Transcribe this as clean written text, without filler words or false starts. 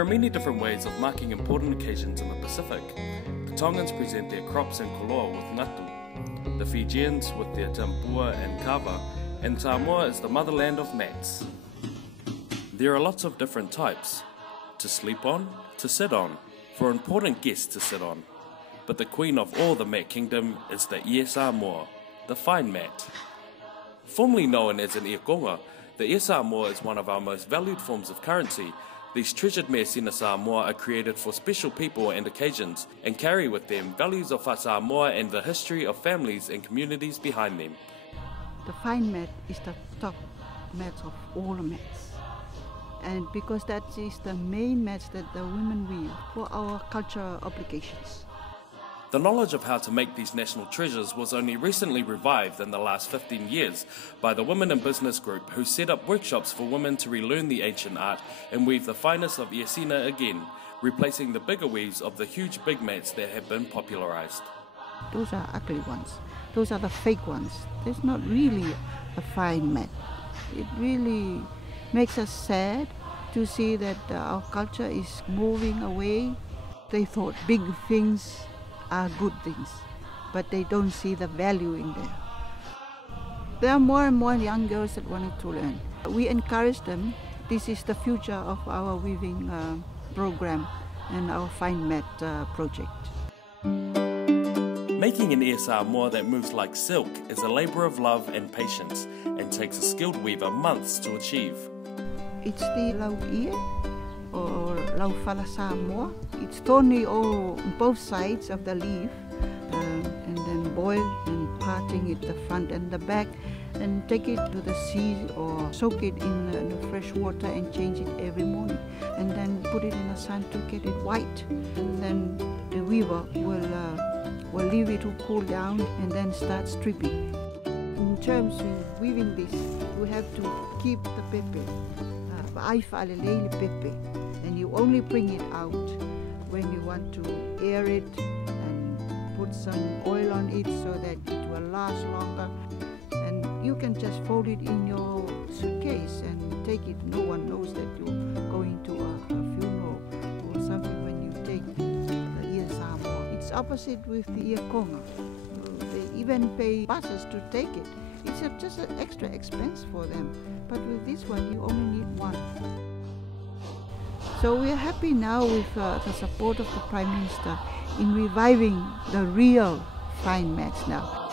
There are many different ways of marking important occasions in the Pacific. The Tongans present their crops and koloa with ngatu, the Fijians with their tampua and kava, and Samoa is the motherland of mats. There are lots of different types: to sleep on, to sit on, for important guests to sit on. But the queen of all the mat kingdom is the Ie Samoa, the fine mat. Formerly known as an Ie Toga, the Ie Samoa is one of our most valued forms of currency. These treasured mats in Samoa are created for special people and occasions and carry with them values of Samoa and the history of families and communities behind them. The fine mat is the top mat of all mats. And because that is the main mats that the women weave for our cultural obligations. The knowledge of how to make these national treasures was only recently revived in the last 15 years by the Women in Business Group, who set up workshops for women to relearn the ancient art and weave the finest of Iesina again, replacing the bigger weaves of the huge big mats that have been popularized. Those are ugly ones. Those are the fake ones. There's not really a fine mat. It really makes us sad to see that our culture is moving away. They thought big things are good things, but they don't see the value in there. There are more and more young girls that wanted to learn. We encourage them. This is the future of our weaving program and our fine mat project. Making an Ie Samoa that moves like silk is a labour of love and patience and takes a skilled weaver months to achieve. It's the lau ie or lau fala Samoa. It's thorny on both sides of the leaf and then boil and parting it the front and the back and take it to the sea or soak it in the fresh water and change it every morning and then put it in the sun to get it white. And then the weaver will leave it to cool down and then start stripping. In terms of weaving this, we have to keep the pepe, and you only bring it out when you want to air it and put some oil on it so that it will last longer. And you can just fold it in your suitcase and take it. No one knows that you're going to a funeral or something when you take the Ie Samoa. It's opposite with the Ie Toga. They even pay buses to take it. It's just an extra expense for them. But with this one, you only need one. So we are happy now with the support of the Prime Minister in reviving the real fine mats now.